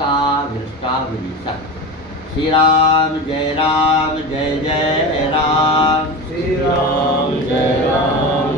भक्ताभीष्टाभिनिषत्। श्री राम जय जय राम। श्री राम जय जय राम।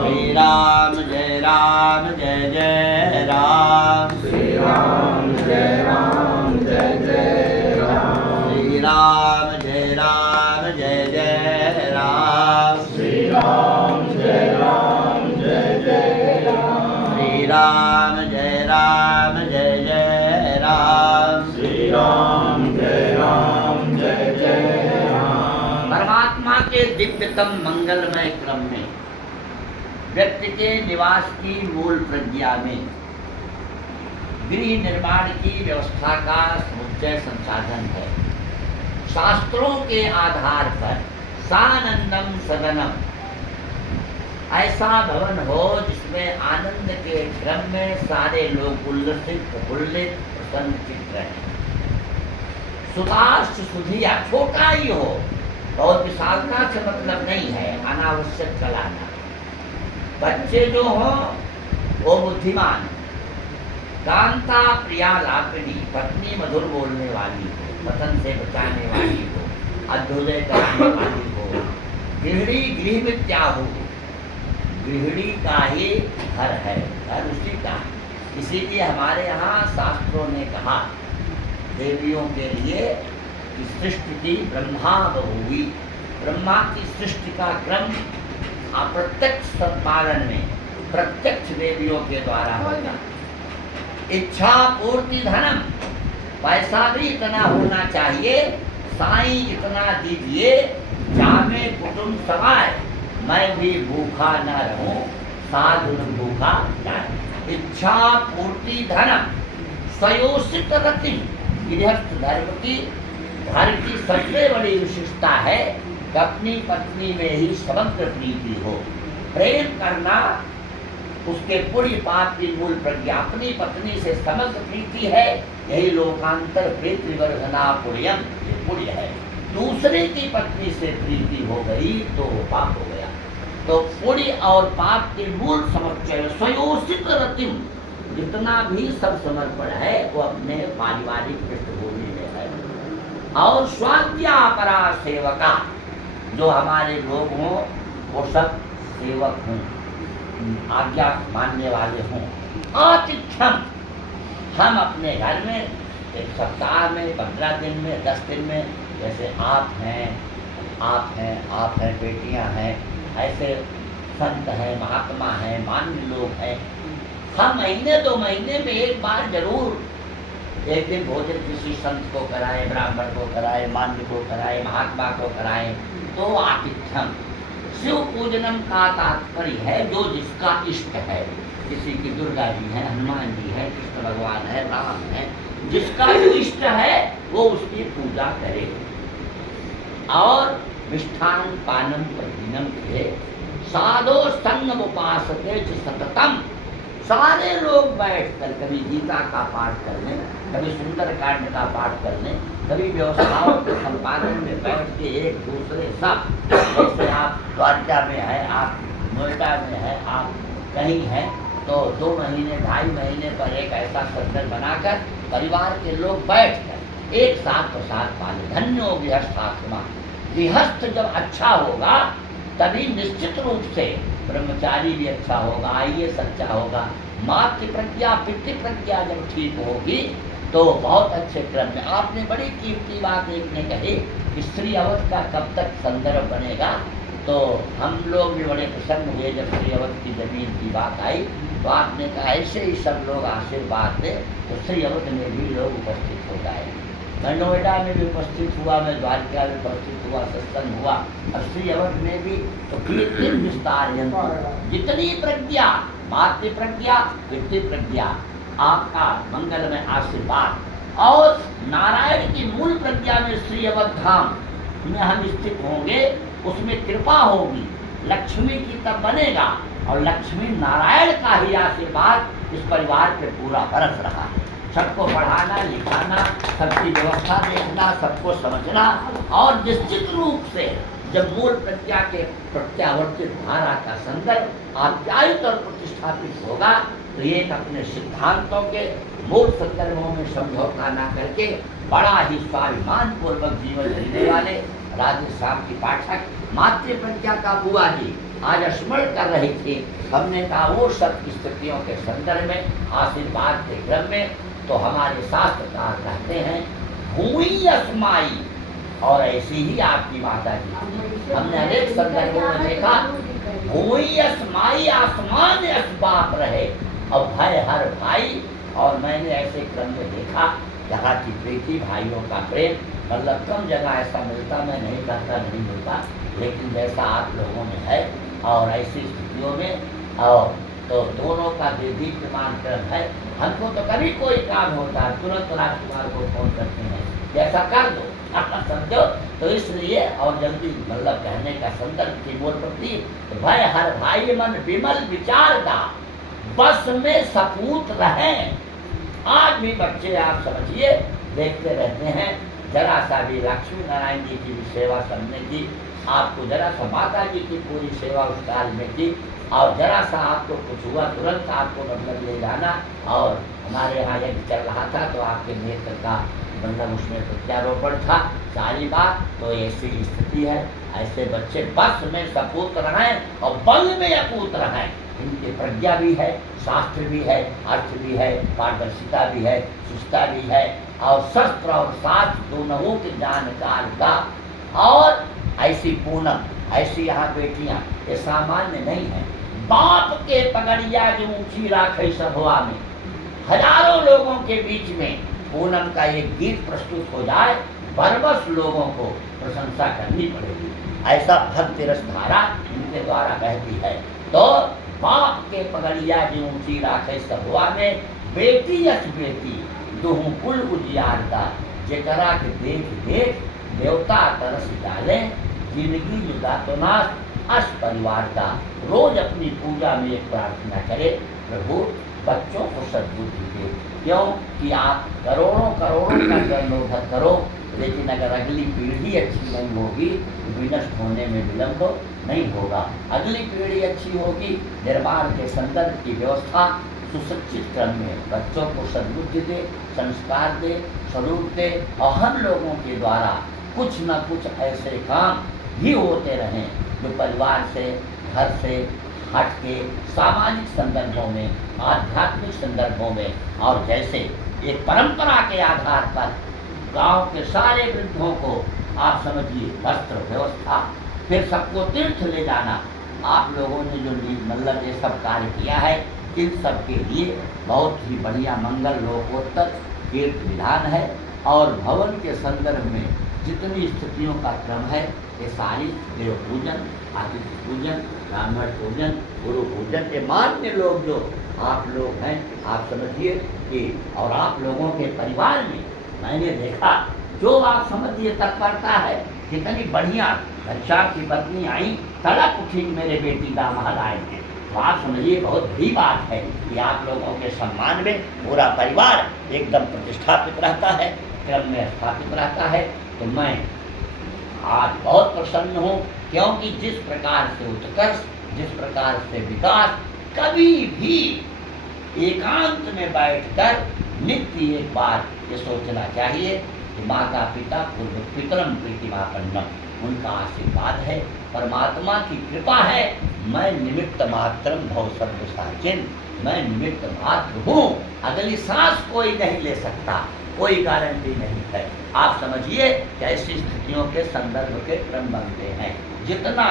श्री राम जय जय राम। श्री राम जय जय राम। श्री राम जय जय राम। श्री राम जय जय राम। श्री राम जय जय राम। श्री राम जय जय राम। परमात्मा के दिव्यतम मंगलमय क्रम में व्यक्ति के निवास की मूल प्रज्ञा में गृह निर्माण की व्यवस्था का समुच्चय संसाधन है। शास्त्रों के आधार पर सानंदम सदनम, ऐसा भवन हो जिसमें आनंद के क्रम में सारे लोग उल्लसित प्रफुल्लित प्रसन्नचित्त रहें। सुदाश सुधिया, छोटा ही हो, बहुत विशालता से मतलब नहीं है, अनावश्यक चलाना। बच्चे जो हो वो बुद्धिमान, कांता प्रिया लापिनी, पत्नी मधुर बोलने वाली हो, वतन से बचाने वाली हो, अभ्युदय कराने वाली हो। गृहिणी गृह विद्या हो, गृहिणी का ही घर है, घर उसी का। इसीलिए हमारे यहाँ शास्त्रों ने कहा देवियों के लिए कि सृष्टि की ब्रह्मा बहुवी, ब्रह्मा की सृष्टि का क्रम अप्रत्यक्ष संपादन में प्रत्यक्ष देवियों के द्वारा होगा। इच्छा पूर्ति धनम, पैसा भी इतना होना चाहिए, साईं इतना दीजिए जामे कुटुंब समाए, मैं भी भूखा न रहूं, साधु भूखा न। इच्छा पूर्ति धनम स्वयोषित रति, गृहस्थ धर्म की घर की सबसे बड़ी विशेषता है कि अपनी पत्नी में ही समग्र प्रीति हो। प्रेम करना उसके पुण्य पाप की मूल प्रज्ञा, अपनी पत्नी से समग्र प्रीति है, यही लोकांतर प्रीतिवर्धना पुण्यम, ये पुण्य है। दूसरे की पत्नी से प्रीति हो गई तो वो पाप हो गया। तो पुण्य और पाप के मूल समुच्चय स्वयोषित रतिम, जितना भी सब समर्पण है वो अपने पारिवारिक पृष्ठभूमि में है। और स्वाज्ञापरा सेवका, जो हमारे लोग हों वो सब सेवक हों, आज्ञा मानने वाले हों। आतिथ्यम, हम अपने घर में एक सप्ताह में 15 दिन में 10 दिन में, जैसे आप हैं, बेटियां हैं, ऐसे संत हैं, महात्मा हैं, मान्य लोग हैं, हम महीने 2 महीने में एक बार जरूर एक दिन भोजन किसी संत को कराएं, ब्राह्मण को कराएं, मान्य को कराएं, महात्मा को कराएं, तो आतिथ्यम। शिव पूजनम का तात्पर्य है जो जिसका इष्ट है, किसी की दुर्गा जी है, हनुमान जी है, कृष्ण भगवान है, राम है, जिसका जो इष्ट है वो उसकी पूजा करे। और मिष्ठान पानम प्रतिदिनम के साधो संगम उपासते च सततम, सारे लोग बैठकर कभी गीता का पाठ कर लें, कभी सुंदरकांड का पाठ कर लें, कभी व्यवस्थाओं के संपादन में बैठ के एक दूसरे सब, जैसे आप द्वारका में है, आप नोएडा में है, आप कहीं हैं, तो 2 महीने 2.5 महीने पर एक ऐसा सत्संग बनाकर परिवार के लोग बैठकर एक साथ प्रसाद पाले। धन्यो गृहस्थात्मा, गृहस्थ जब अच्छा होगा तभी निश्चित रूप से ब्रह्मचारी भी अच्छा होगा, आईएएस अच्छा होगा, मातृ प्रज्ञा पितृ प्रज्ञा जब ठीक होगी तो बहुत अच्छे क्रम में। आपने बड़ी कीमती बात एक ने कही कि श्री अवध का कब तक संदर्भ बनेगा, तो हम लोग भी बड़े प्रसन्न हुए जब श्री अवध की जमीन की बात आई, तो आपने कहा ऐसे ही सब लोग आशीर्वाद दें तो श्री अवध में भी लोग उपस्थित हो जाए। मैं नोएडा में भी उपस्थित हुआ, मैं द्वारका में उपस्थित हुआ, सत्संग हुआ, और श्री अवध में भी। तो कीर्तिन विस्तार जितनी प्रज्ञा, मातृ प्रज्ञा पितृ प्रज्ञा, आपका मंगल में आशीर्वाद, और नारायण की मूल प्रज्ञा में श्री अवध धाम में हम स्थित होंगे, उसमें कृपा होगी, लक्ष्मी की तब बनेगा, और लक्ष्मी नारायण का ही आशीर्वाद इस परिवार पे पूरा बरस रहा है। सबको पढ़ाना लिखाना, सबकी व्यवस्था देखना, सबको समझना, और निश्चित रूप से जब मूल प्रज्ञा के प्रत्यावर्तित धारा का संदर्भ आप्यायित और प्रतिष्ठापित होगा तो ये अपने सिद्धांतों के मूल संदर्भों में समझौता ना करके बड़ा ही स्वाभिमान पूर्वक जीवन जीने वाले राधेश्याम की पाठक मातृ प्रज्ञा का बुआ जी आज स्मरण कर रही थी। हमने कहा वो सब स्थितियों के संदर्भ में आशीर्वाद के क्रम में तो हमारे शास्त्रकार कहते हैं भूमि अस्माई, और ऐसी ही आपकी माता जी हमने अनेक संदर्भों में देखा भूमि अस्माई, आसमान असबाप रहे और भय हर भाई। और मैंने ऐसे क्रम में देखा जहाँ की प्रीति भाइयों का प्रेम, मतलब कम जगह ऐसा मिलता, मैं नहीं कहता नहीं मिलता, लेकिन जैसा आप लोगों में है और ऐसी स्थितियों में और तो दोनों का दीप्यमान क्रम है। हमको तो कभी कोई काम होता है तुरंत राजकुमार को फोन करते हैं ऐसा कर दो समझो, तो इसलिए और जल्दी मतलब कहने का संदर्भ की बोल पड़ती भय हर भाई मन विमल विचार दा बस में सपूत रहे। आज भी बच्चे आप समझिए देखते रहते हैं, जरा सा भी लक्ष्मी नारायण जी की भी सेवा सबने की, आपको जरा सा माता जी की पूरी सेवा उस काल में की, और जरा सा आपको कुछ हुआ तुरंत आपको मतलब ले जाना। और हमारे यहाँ यज्ञ चल रहा था तो आपके नेत्र का मतलब उसमें प्रत्यारोपण था सारी बात, तो ऐसी स्थिति है। ऐसे बच्चे बस में सपूत रहें और बल में अपूत रहें, इनकी प्रज्ञा भी है, शास्त्र भी है, अर्थ भी है, पारदर्शिता भी है, सुस्ता भी है, और शस्त्र और शास्त्र दोनों के जानकार का। और ऐसी पूनम, ऐसी यहाँ बेटियां ये सामान्य नहीं है। बाप के पगड़िया जो ऊंची राखे सभा में हजारों लोगों के बीच में पूनम का एक गीत प्रस्तुत हो जाए, बरबस लोगों को प्रशंसा करनी पड़ेगी। ऐसा भक्ति रस धारा इनके द्वारा बहती है। तो बाप के पगड़िया जो ऊंची राखे सभा में बेटी यस बेटी दुहु कुल उजियारता, जेकरा के देख देख देवता तरस डाले, जिंदगी जुदा तो नाश अस परिवार का। रोज अपनी पूजा में एक प्रार्थना करे, प्रभु बच्चों को सद्बुद्धि दे, क्यों कि आप करोड़ों करोड़ों का जन्मोधन करो, लेकिन अगर अगली पीढ़ी अच्छी नहीं होगी तो विनष्ट होने में विलंब नहीं होगा। अगली पीढ़ी अच्छी होगी, निर्माण के संदर्भ की व्यवस्था सुसज्जित क्रम में बच्चों को सद्बुद्धि दे, संस्कार दे, स्वरूप दे, और हम लोगों के द्वारा कुछ न कुछ ऐसे काम भी होते रहें जो परिवार से, घर से हट के सामाजिक संदर्भों में, आध्यात्मिक संदर्भों में, और जैसे एक परंपरा के आधार पर गांव के सारे वृद्धों को आप समझिए वस्त्र व्यवस्था, फिर सबको तीर्थ ले जाना। आप लोगों ने जो मतलब ये सब कार्य किया है, इन सब के लिए बहुत ही बढ़िया मंगल लोकोत्तर तीर्थ विधान है। और भवन के संदर्भ में जितनी स्थितियों का क्रम है, ये सारी देव पूजन, आतिथ्य पूजन, ब्राह्मण पूजन, गुरु पूजन, ये मान्य लोग जो आप लोग हैं, आप समझिए कि और आप लोगों के परिवार में मैंने देखा जो आप समझिए तत्परता है, कितनी बढ़िया घनश्याम की पत्नी आई, तड़प उठी मेरे बेटी दामाद आए हैं, तो आप समझिए बहुत बड़ी बात है कि आप लोगों के सम्मान में पूरा परिवार एकदम प्रतिष्ठापित रहता है, क्रम में स्थापित रहता है। तो मैं आज बहुत प्रसन्न हूँ, क्योंकि जिस प्रकार से उत्कर्ष, जिस प्रकार से विकास, कभी भी एकांत में बैठकर नित्य एक बार ये सोचना चाहिए कि माता पिता पूर्व पितरम प्रीतिमापन्नम, उनका आशीर्वाद है, परमात्मा की कृपा है। मैं निमित्त मात्रम भव शब्द साचिन, मैं निमित्त मात्र हूँ, अगली सांस कोई नहीं ले सकता, कोई गारंटी नहीं है। आप समझिए कि ऐसी स्थितियों के संदर्भ के क्रम बनते हैं, जितना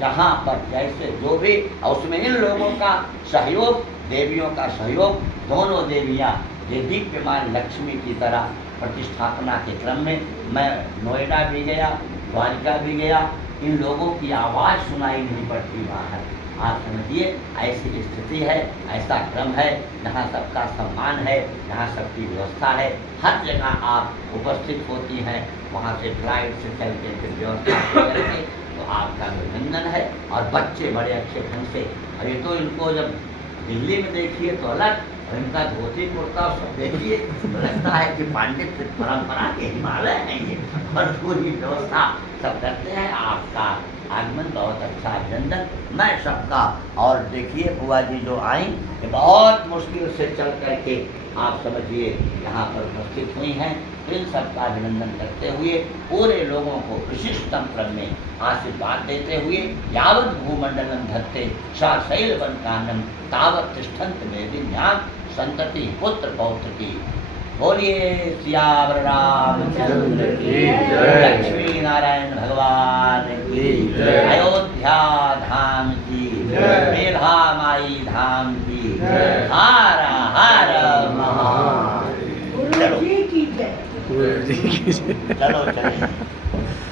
जहाँ पर जैसे जो भी, और उसमें इन लोगों का सहयोग, देवियों का सहयोग, दोनों देवियाँ ये दिव्यमान लक्ष्मी की तरह प्रतिष्ठापना के क्रम में मैं नोएडा भी गया, द्वारिका भी गया, इन लोगों की आवाज़ सुनाई नहीं पड़ती बाहर। आप समझिए ऐसी स्थिति है, ऐसा क्रम है, जहाँ सबका सम्मान है, जहाँ सबकी व्यवस्था है, हर जगह आप उपस्थित होती हैं, वहाँ से फ्लाइट से चल के फिर व्यवस्था करके, तो आपका अभिनंदन है। और बच्चे बड़े अच्छे ढंग से, अभी तो इनको जब दिल्ली में देखिए तो अलग, और इनका धोती कुर्ता सब देखिए तो लगता है कि पांडित्य परंपरा के हिमालय हैं ये, और पूरी व्यवस्था सब करते हैं। आपका आगमन बहुत अच्छा, अभिनंदन मैं सबका। और देखिए बुआ जी जो आई ये बहुत मुश्किल से चल करके आप समझिए यहाँ पर उपस्थित हुई हैं। इन सबका अभिनंदन करते हुए पूरे लोगों को विशिष्टतम क्रम में आशीर्वाद देते हुए यावत भूमंडलम धत्ते शैल वन कानम तावत तिष्ठन्त मेदिन्याम संतति पुत्र पौत्र की। बोलिए सियावर रामचंद्र की जय। लक्ष्मी नारायण भगवान की जय। अयोध्या धाम की जय। मेधा माई धाम की जय। हर हर महादेव। महादेव। चलो गुरु जी की जय। गुरु जी की जय। चलो चले।